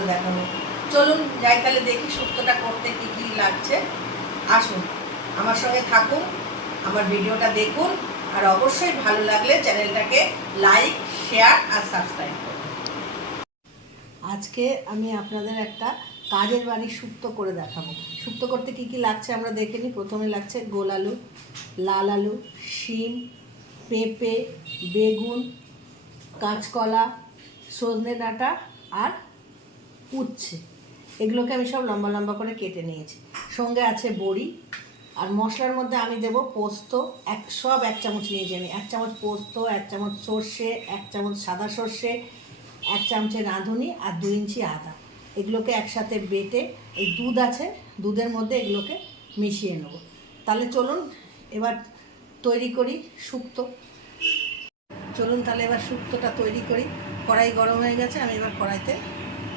করে দেখাবো। চলুন যাই তাহলে দেখি শুক্তোটা করতে কি কি লাগছে। আসুন আমার সঙ্গে থাকুন, আমার ভিডিওটা দেখুন, আর অবশ্যই ভালো লাগলে চ্যানেলটাকে লাইক, শেয়ার আর সাবস্ক্রাইব করুন। আজকে আমি আপনাদের একটা কাজের বাড়ির শুক্তো করে দেখাবো। শুক্তো করতে কি কি লাগছে আমরা দেখে নিই। প্রথমে লাগছে গোল আলু, লাল আলু, শিম, পেঁপে, বেগুন, কাঁচকলা, সজনে ডাঁটা আর উচ্ছে। এগুলোকে আমি সব লম্বা লম্বা করে কেটে নিয়েছি। সঙ্গে আছে বড়ি। আর মশলার মধ্যে আমি দেব পোস্ত, এক চামচ নিয়েছি আমি। 1 চামচ পোস্ত, 1 চামচ সর্ষে, 1 চামচ সাদা সর্ষে, 1 চামচের রাঁধুনি আর 2 ইঞ্চি আদা। এগুলোকে একসাথে বেটে, এই দুধ আছে, দুধের মধ্যে এগুলোকে মিশিয়ে নেব। তাহলে চলুন এবার তৈরি করি শুক্তো। চলুন তাহলে এবার শুক্তোটা তৈরি করি। কড়াই গরম হয়ে গেছে, আমি এবার কড়াইতে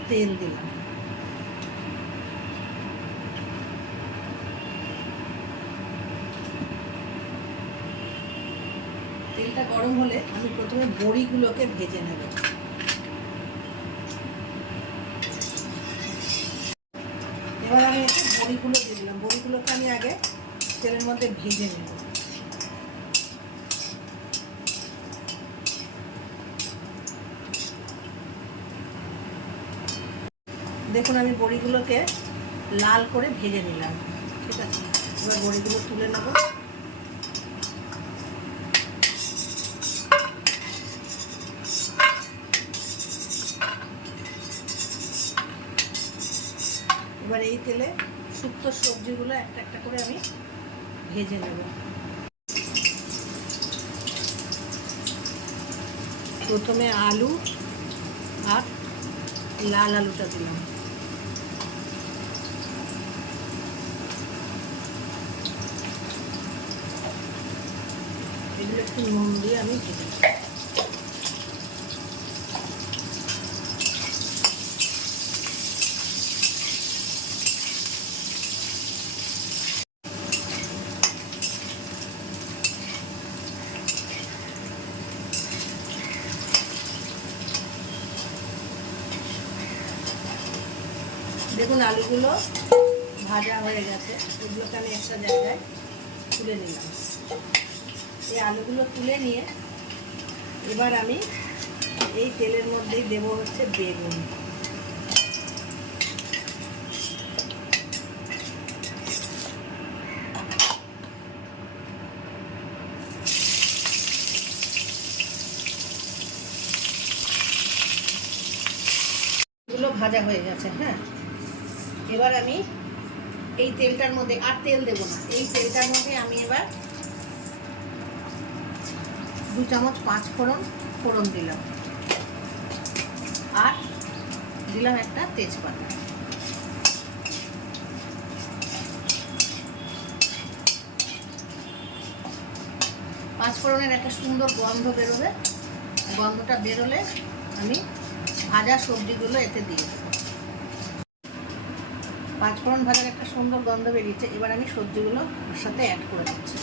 তেল দিলাম। তেলটা গরম হলে আমি প্রথমে বড়িগুলোকে ভেজে নেব। এবার আমি একটু বড়িগুলো দিয়ে দিলাম। বড়িগুলোকে আমি আগে তেলের মধ্যে ভেজে নেব। দেখুন আমি বড়িগুলোকে লাল করে ভেজে নিলাম। ঠিক আছে, এবার বড়িগুলো তুলে নেব। এবার এই তেলে শুক্তোর সবজিগুলো একটা একটা করে আমি ভেজে নেব। প্রথমে আলু আর লাল আলুটা দিলাম। এগুলো একটু নুন দিয়ে আমি ভেজে নেব। দেখুন আলুগুলো ভাজা হয়ে গেছে। এগুলোকে আমি একটা জায়গায় তুলে নিলাম। এই আলুগুলো তুলে নিয়ে এবার আমি এই তেলের মধ্যেই দেবো হচ্ছে বেগুন। এগুলো ভাজা হয়ে গেছে। হ্যাঁ, এবার আমি এই তেলটার মধ্যে আর তেল দেবো না। এই তেলটার মধ্যে আমি এবার 2 চামচ 5 ফোড়ন দিলাম আর দিলাম একটা তেজপাতা। পাঁচফোড়নের একটা সুন্দর গন্ধ বেরোবে। গন্ধটা বেরোলে আমি ভাজা সবজিগুলো এতে দিয়ে দেবো। পাঁচফোড়ন ভাজার একটা সুন্দর গন্ধ বেরিয়েছে। এবার আমি সবজিগুলো ওর সাথে অ্যাড করে দিচ্ছি।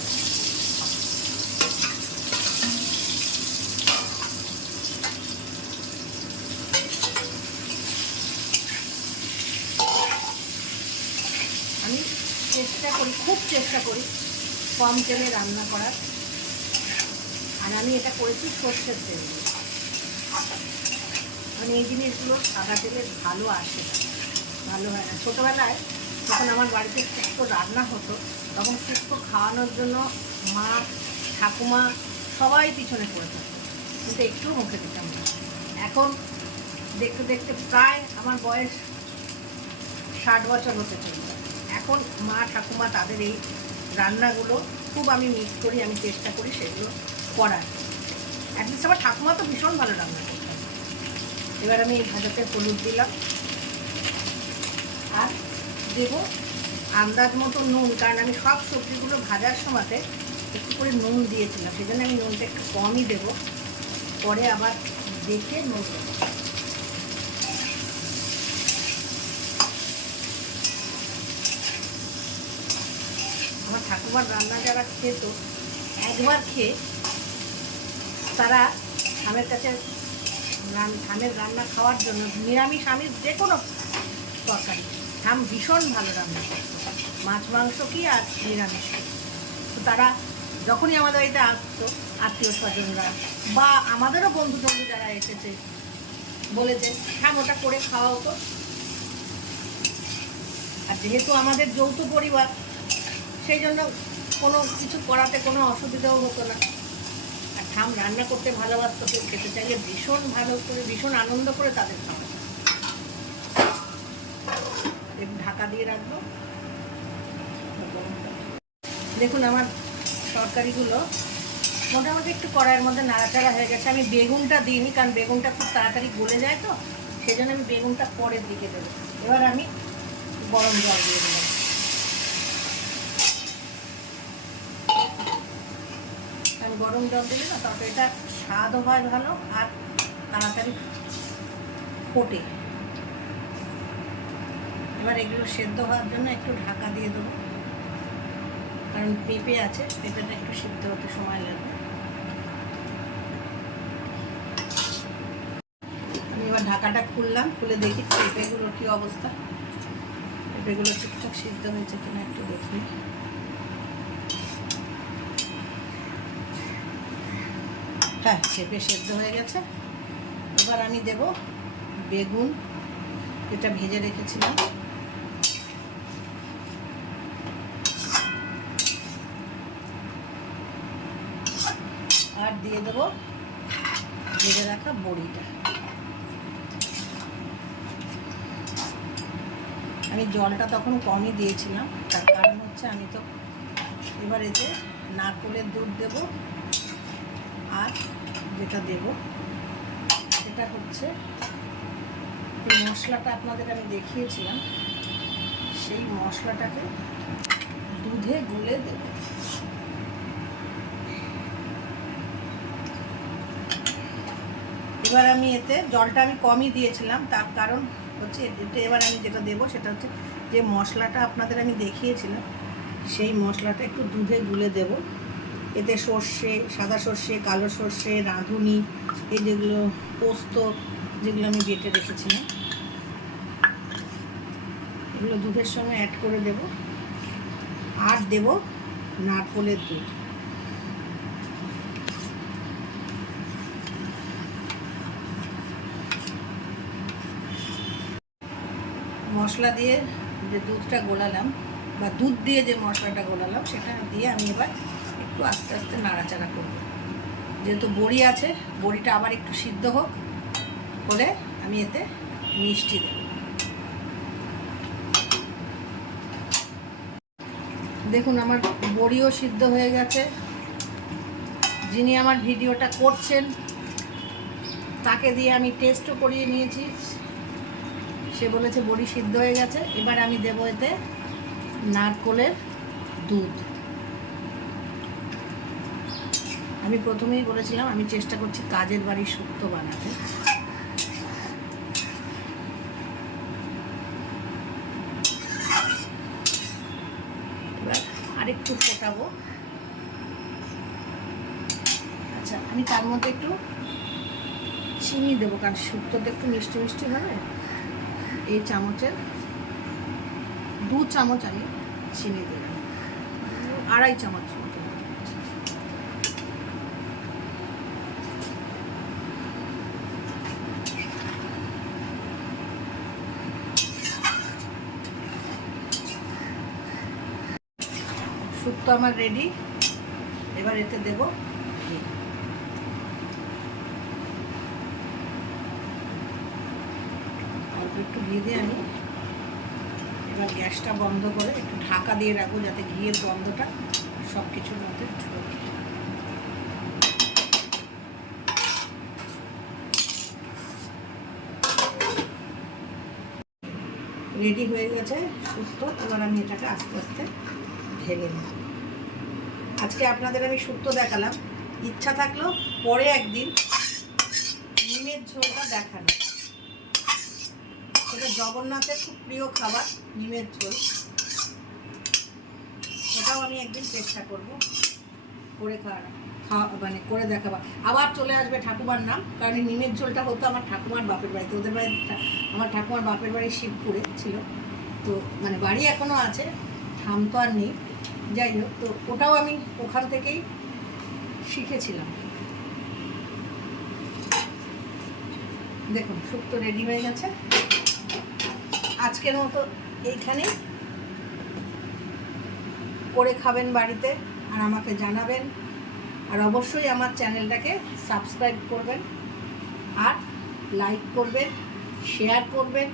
আমি খুব চেষ্টা করি কম তেলে রান্না করার। আর আমি এটা করেছি সর্ষের তেল দিয়ে। মানে এই জিনিসগুলো সাদা তেলে ভালো আসে না, ভালো হয় না। ছোটোবেলায় যখন আমার বাড়িতে শুক্তো রান্না হতো তখন শুক্তো খাওয়ানোর জন্য মা, ঠাকুমা সবাই পিছনে পড়ে থাকতো, কিন্তু একটুও মুখে দিতাম না। এখন দেখতে দেখতে প্রায় আমার বয়স 60 বছর হতে চলছে। এখন মা, ঠাকুমা তাদের এই রান্নাগুলো খুব আমি মিস করি। আমি চেষ্টা করি সেগুলো করার। অ্যাটলিস্ট আমার ঠাকুমা তো ভীষণ ভালো রান্না করতেন। এবার আমি এই ভাজাতে হলুদ দিলাম আর দেবো আন্দাজ মতো নুন, কারণ আমি সব সবজিগুলো ভাজার সময়তে একটু করে নুন দিয়েছিলাম, সেই জন্য আমি নুনটা একটু কমই দেবো, পরে আবার দেখে নুন দেবো। আমার ঠাকুমার রান্না যারা খেত, একবার খেয়ে তারা আমার কাছে ঠামের রান্না খাওয়ার জন্য, নিরামিষ আমিষ যে কোনো তরকারি ঠাম ভীষণ ভালো রান্না করতো, মাছ মাংস কি আর নিরামিষ কি। তো তারা যখনই আমাদের বাড়িতে আসতো, আত্মীয় স্বজনরা বা আমাদেরও বন্ধু বন্ধু যারা এসেছে বলেছে হ্যাঁ ওটা করে খাওয়া হতো। আর যেহেতু আমাদের যৌথ পরিবার, সেই জন্য কোনো কিছু করাতে কোনো অসুবিধাও হতো না। আর ঠাম রান্না করতে ভালোবাসতো, কেউ খেতে চাইলে ভীষণ ভালো করে ভীষণ আনন্দ করে তাদের খাওয়া। ঢাকা দিয়ে রাখবো। দেখুন আমার তরকারিগুলো মোটামুটি একটু কড়াইয়ের মধ্যে নাড়াচাড়া হয়ে গেছে। আমি বেগুনটা দিইনি, কারণ বেগুনটা খুব তাড়াতাড়ি গলে যায়, তো সেই জন্য আমি বেগুনটা পরের দিকে দেবো। এবার আমি গরম জল দিয়ে দিলাম। কারণ গরম জল দিলে না তরকারিটা স্বাদও হয় ভালো আর তাড়াতাড়ি ফোটে। এবার এগুলো সেদ্ধ হওয়ার জন্য একটু ঢাকা দিয়ে দেবো, কারণ পেঁপে আছে, পেঁপেটা একটু সিদ্ধ হতে সময় লাগবে। আমি এবার ঢাকাটা খুললাম, খুলে দেখি পেঁপেগুলোর কী অবস্থা। পেঁপেগুলো ঠিকঠাক সিদ্ধ হয়েছে কিনা একটু দেখি। হ্যাঁ, পেঁপে সেদ্ধ হয়ে গেছে। এবার আমি দেব বেগুন, যেটা ভেজে রেখেছিলাম। আর দিয়ে দেবো ভেজে রাখা বড়িটা। আমি জলটা তখন কমই দিয়েছিলাম, তার কারণ হচ্ছে আমি তো এবার এতে নারকেলের দুধ দেব। আর যেটা দেব সেটা হচ্ছে যে মশলাটা আপনাদের আমি দেখিয়েছিলাম, সেই মশলাটাকে দুধে গুলে দেব। এবার আমি এতে জলটা আমি কমই দিয়েছিলাম, তার কারণ হচ্ছে এতে এবার আমি যেটা দেবো সেটা হচ্ছে যে মশলাটা আপনাদের আমি দেখিয়েছিলাম, সেই মশলাটা একটু দুধে গুলে দেব। এতে সর্ষে, সাদা সর্ষে, কালো সর্ষে, রাঁধুনি, এই যেগুলো পোস্ত যেগুলো আমি বেটে রেখেছিলাম, এগুলো দুধের সঙ্গে অ্যাড করে দেব। আর দেব নারকেলের দুধ। মশলা দিয়ে যে দুধটা গোলালাম বা দুধ দিয়ে যে মশলাটা গোলালাম, সেটা দিয়ে আমি এবার একটু আস্তে আস্তে নাড়াচাড়া করব। যেহেতু বড়ি আছে, বড়িটা আবার একটু সিদ্ধ হোক, করে আমি এতে মিষ্টি দেব। দেখুন আমার বড়িও সিদ্ধ হয়ে গেছে। যিনি আমার ভিডিওটা করছেন তাকে দিয়ে আমি টেস্টও করিয়ে নিয়েছি, সে বলেছে বড়ি সিদ্ধ হয়ে গেছে। এবার আমি দেবো এতে নারকেলের দুধ। আমি প্রথমেই বলেছিলাম আমি চেষ্টা করছি কাজের বাড়ির শুক্তো বানাতে। এবার আরেকটু ফোটাবো। আচ্ছা, আমি তার মধ্যে একটু চিনি দেবো, কারণ শুক্তোতে একটু মিষ্টি মিষ্টি হবে। এই চামচের 2 চামচ আমি চিনি দিলাম, 2.5 চামচ মতো। শুক্তো আমার রেডি। এবার এতে দেব ঘি। অল্প একটু ঘি দিয়ে আমি এবার গ্যাসটা বন্ধ করে একটু ঢাকা দিয়ে রাখবো, যাতে ঘিয়ের গন্ধটা সব কিছুর মধ্যে ঢোকে। রেডি হয়ে গেছে শুক্তো। এবার আমি এটাকে আস্তে আস্তে ঢেলে নেব। আজকে আপনাদের আমি শুক্তো দেখালাম, ইচ্ছা থাকলেও পরে একদিন নিমের ঝোলটা দেখানো। সেটা জগন্নাথের খুব প্রিয় খাবার, নিমের ঝোল। এটাও আমি একদিন চেষ্টা করব। করে খাওয়া মানে করে দেখাবা। আবার চলে আসবে ঠাকুমার নাম, কারণ এই নিমের ঝোলটা হতো আমার ঠাকুমার বাপের বাড়িতে, ওদের বাড়ি আমার ঠাকুমার বাপের বাড়ি শিবপুরে ছিল, তো মানে বাড়ি এখনও আছে, ঠাম তো আর নেই, যাই হোক, তো ওটাও আমি ওখান থেকেই শিখেছিলাম। দেখুন শুক্তো রেডি হয়ে গেছে। আজকের মতো এইখানেই করে খাবেন বাড়িতে, আর আমাকে জানাবেন, আর অবশ্যই আমার চ্যানেলটাকে সাবস্ক্রাইব করবেন, আর লাইক করবেন, শেয়ার করবেন,